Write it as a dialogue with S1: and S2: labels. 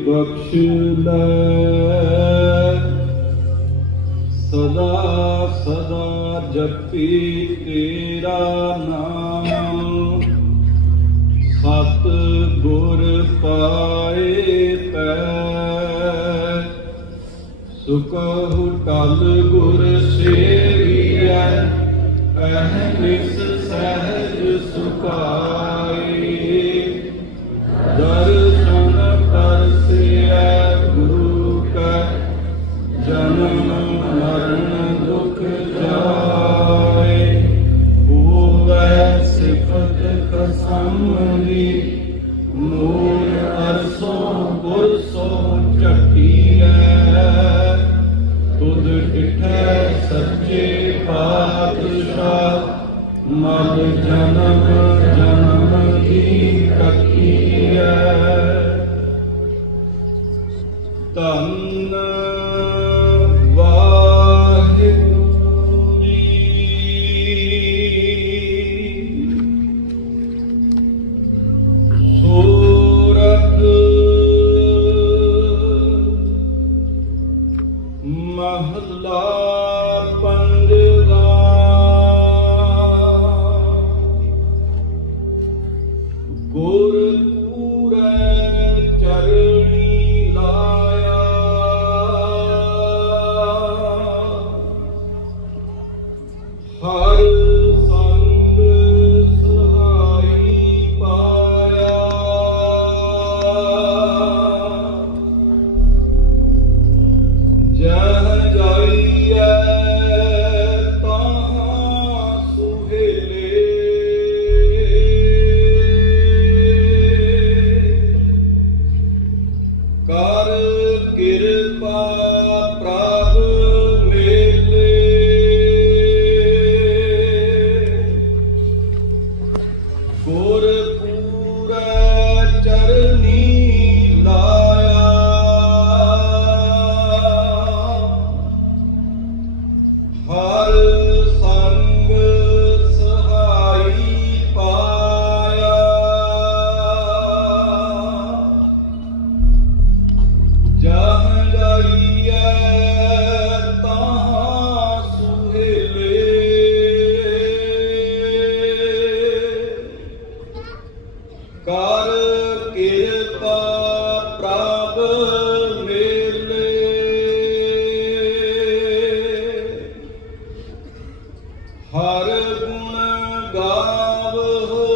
S1: ਬਖਸ਼ ਲੈ ਸਦਾ ਸਦਾ ਜਪੀ ਤੇਰਾ ਨਾਮ। ਸਤ ਗੁਰ ਪਾਏ ਪੈ। ਸੁਕਹੁ ਟਲ ਗੁਰ ਸੇਵੀਐ। ਅਹਨਿਸ ਸਹਿਜ ਸੁਖਾ ਕਸਮਲੀ ਨੂਰ ਅਰਸੋਂ ਗੁਰਸੋਂ ਝਟੀਐ ਤੁਧ ਡਿਠੈ ਸੱਚੇ ਪਾਤਸ਼ਾਹ, ਮਨ ਜਨਮ ਜਨਮ ਕੀ ਕੱਟੀਐ ਤਨ ਮਹਲਾ ਪੰਜਵਾ। ਗੁਰ ਪੂਰੈ ਚਰਣੀ ਲਾਇਆ। ਹਰ ਗੁਰ ਪੂਰੇ ਚਰਨੀ ਲਾਇਆ। ਹਰ ਸੰਗ হো